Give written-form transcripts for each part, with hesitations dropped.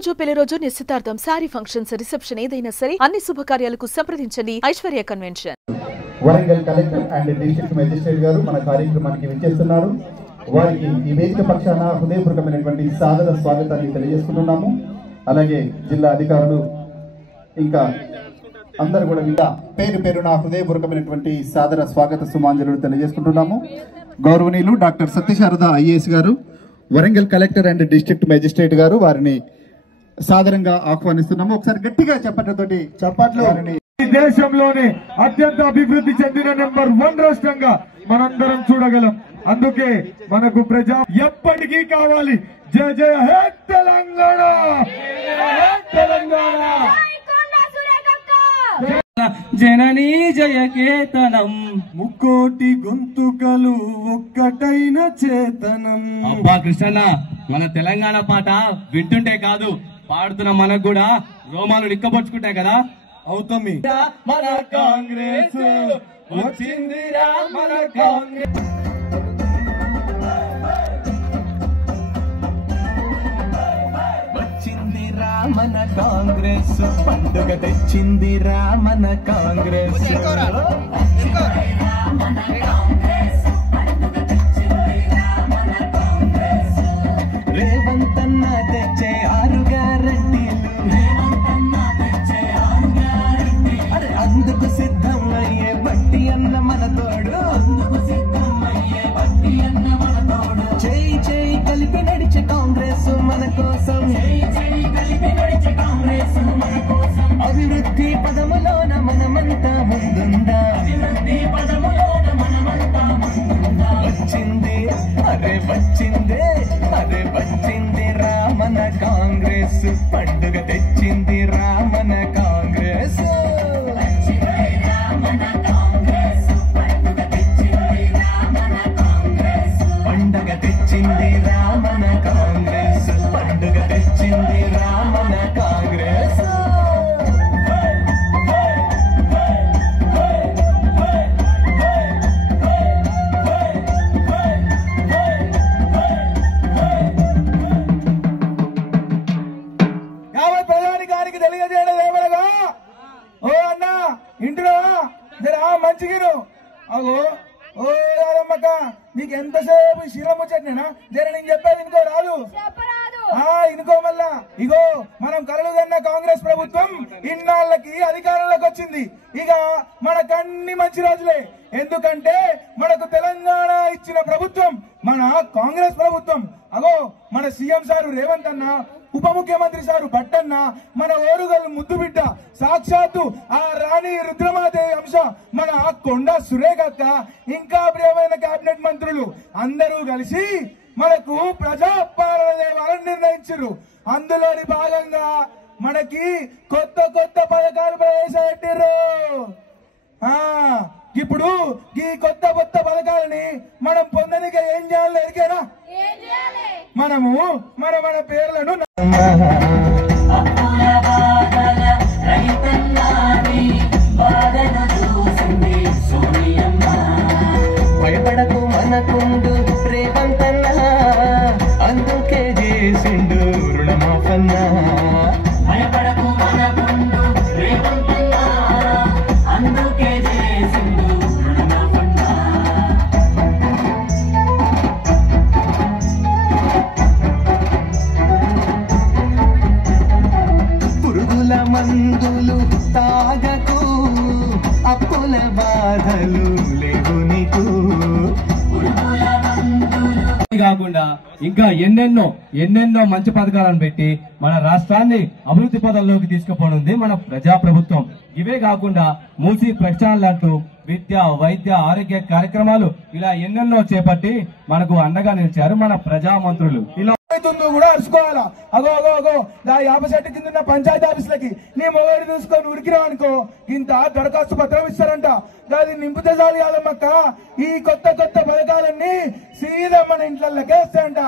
పుట్టినరోజు, పెళ్లి రోజు, నిశ్చితార్థం, సారీ ఫంక్షన్స్, రిసెప్షన్ ఏదైనా సరే అన్ని శుభకార్యాలకు సంప్రదించండి Aishwarya convention. Warangal collector and district magistrate గారు మన కార్యక్రమానికి విచ్చేస్తున్నారు. వారికి ఈ వేదిక పక్షాన హృదయపూర్వకమైనటువంటి సాదర స్వాగతాన్ని తెలియజేసుకుంటున్నాము. అలాగే జిల్లా అధికారులు ఇంకా అందరూ కూడా ఇంకా పేరు పేరున హృదయపూర్వకమైనటువంటి సాదర స్వాగత సుమాంజలు తెలియజేసుకుంటున్నాము. గౌరవనీయులు డాక్టర్ సత్యశారద ఐఏఎస్ గారు, Warangal collector and district magistrate గారు, వారిని సాదరంగా ఆహ్వానిస్తున్నాము. ఒకసారి గట్టిగా చెప్పట్లతోటి చప్పట్లు. దేశంలోనే అత్యంత అభివృద్ధి చెందిన నెంబర్ 1 రాష్ట్రంగా మనందరం చూడగలం. అందుకే మనకు ప్రజా ఎప్పటికీ కావాలి. జయ జయ హే తెలంగాణ, తెలంగాణ జననీ జయకేతనం, ముక్కోటి గొంతుకలు ఒక్కటైన చేతనం. అబ్బా కృష్ణన్న, మన తెలంగాణ పాట వింటుంటే కాదు, పాడుతున్న మనకు కూడా రోమాలు నిక్కబొచ్చుకుంటాయి కదా. అవుతమి మన కాంగ్రెస్ వచ్చిందిరా, మన కాంగ్రెస్ వచ్చిందిరా, మన కాంగ్రెస్ పండుగ తెచ్చిందిరా, మన కాంగ్రెస్. రేవంత్ అన్న తెచ్చే 6 గ్యారెంటీలు, అందుకు సిద్ధం అయ్యే బట్టి అన్న మన తోడు, చేయి చేయి కలిపి నడిచే కాంగ్రెస్ మన కోసం, అభివృద్ధి పదములోన మనమంతా ముందుందా. వచ్చింది అరే వచ్చిందే, అరే వచ్చింది రా మన కాంగ్రెస్, పండుగ తెచ్చింది రా మన కాంగ్రెస్. పండుగ తెచ్చింది రా మన కాంగ్రెస్, పండుగ తెచ్చింది రా మన కాంగ్రెస్. యావత్ ప్రజానికానికి తెలియజేయడం ఏమనగా, ఓ అన్న ఇంటిలో జరా మంచిగిను. అగో ఓ రాదమ్మక్క, నీకు ఎంతసేపు శిరముచ్చట్నేనా? జర నేను చెప్పేది ఇంకో రాదు, ఇనుకో మళ్ళా. ఇగో మనం కలలు కన్న కాంగ్రెస్ ప్రభుత్వం ఇన్నాళ్ళకి అధికారంలోకి వచ్చింది. ఇక మనకన్ని మంచి రోజులే. ఎందుకంటే మనకు తెలంగాణ ఇచ్చిన ప్రభుత్వం మన కాంగ్రెస్ ప్రభుత్వం. అగో మన సీఎం సారు రేవంత్ అన్న, ఉప ముఖ్యమంత్రి సారు భట్టన్న, మన ఓరుగల్లు ముద్దు బిడ్డ సాక్షాత్తు ఆ రాణి రుద్రమాదేవి అంశ మన కొండ సురేఖక్క, ఇంకా ప్రియమైన కేబినెట్ మంత్రులు అందరూ కలిసి మనకు ప్రజాపాలన దేవాలని నిర్ణయించారు. అందులోని భాగంగా మనకి కొత్త కొత్త పథకాలు ప్రవేశపెట్టారు. ఇప్పుడు ఈ కొత్త కొత్త పథకాలని మనం పొందడానికి ఏం చేయాలో ఎరికేనా? మనము మన పేర్లను భయపడకు మనకుండు రేవంత్ అన్న, అందుకే చేసిండు రుణమాఫన్న. భయపడకు మనకుండు రేవంత్ అన్న, అందుకే చేసిండు రుణమాఫన్న. పురుగుల మందులు తాగకు, అప్పుల బాధలు లేవు నీకు. కాకుండా ఇంకా ఎన్నెన్నో మంచి పథకాలను పెట్టి మన రాష్ట్రాన్ని అభివృద్ధి పదంలోకి తీసుకుపోనుంది మన ప్రజా ప్రభుత్వం. ఇవే కాకుండా మూసి ప్రక్షాళనలంటూ విద్య, వైద్య, ఆరోగ్య కార్యక్రమాలు ఇలా ఎన్నెన్నో చేపట్టి మనకు అండగా నిలిచారు మన ప్రజా మంత్రులు. ఇలా కూడా అరుచుకోవాలా. అగో అగో అగో దా యాప చెట్టు కింద పంచాయతీ ఆఫీసులకి నీ మొగడు చూసుకొని ఉడికిరావు అనుకో, ఇంత దరఖాస్తు పత్రం ఇస్తారంట. దాన్ని నింపితే చాలు కాదమ్మక్క, ఈ కొత్త కొత్త పథకాలన్నీ సీదా మన ఇంట్లోకి వేస్తాయంట.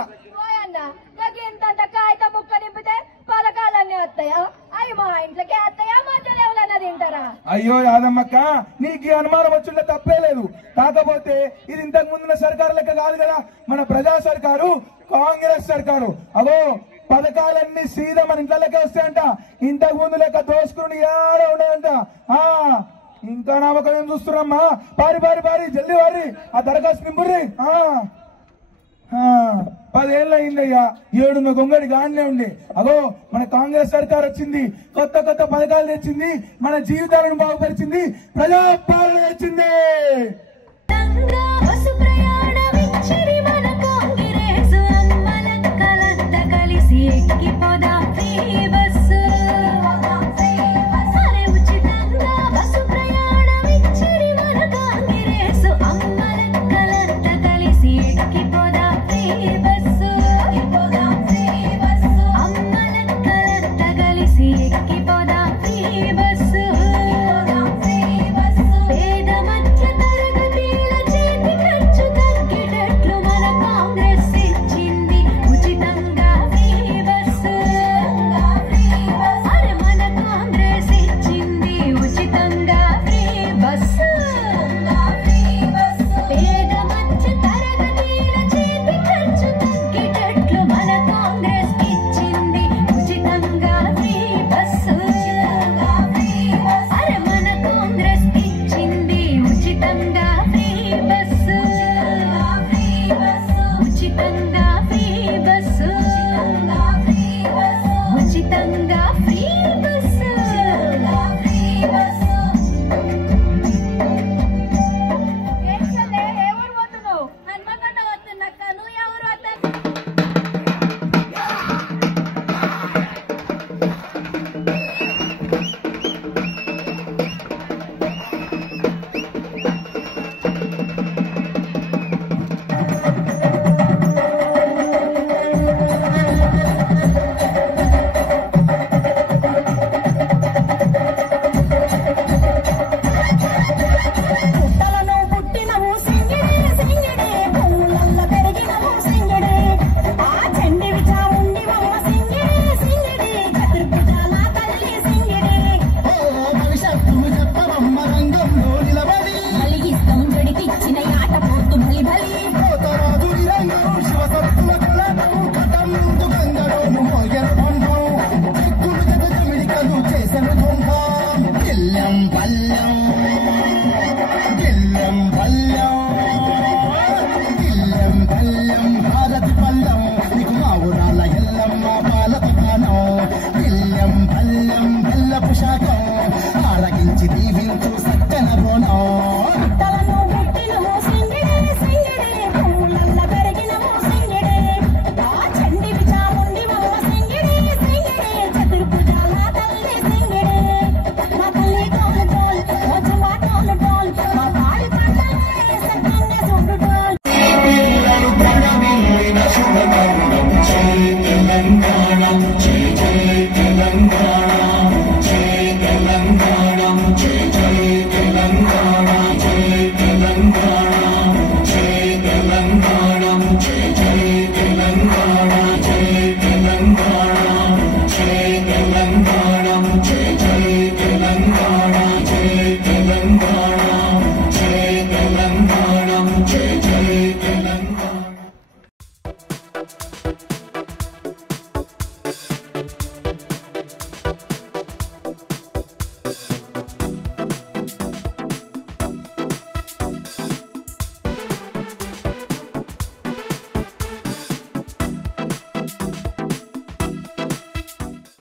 అయ్యో యాదమ్మక్క, నీకు ఈ అనుమానం వచ్చింటే తప్పే లేదు. కాకపోతే ఇది ఇంతకు ముందున్న సర్కారు లెక్క కాదు కదా, మన ప్రజా సర్కారు, కాంగ్రెస్ సర్కారు. అగో పథకాలన్నీ సీదా మన ఇంట్లోకి వస్తాయంట. ఇంతకు ముందు లెక్క దోసుకుని ఏడా ఉండదంట. ఇంకా నమ్మకం ఏం చూస్తున్నామ్మా? పారి పారి పారి జల్దీ వారి ఆ దరఖాస్తు నింపుర్రి. 10 ఏళ్ళు అయిందయ్యా, 7 గొంగడి గానే ఉండి. అగో మన కాంగ్రెస్ సర్కార్ వచ్చింది, కొత్త కొత్త పథకాలు తెచ్చింది, మన జీవితాలను బాగుపరిచింది, ప్రజాపాలన తెచ్చింది. భారతి పల్లం నీకు మా ఊరాల ఎల్లమ్మ పాలక కానం.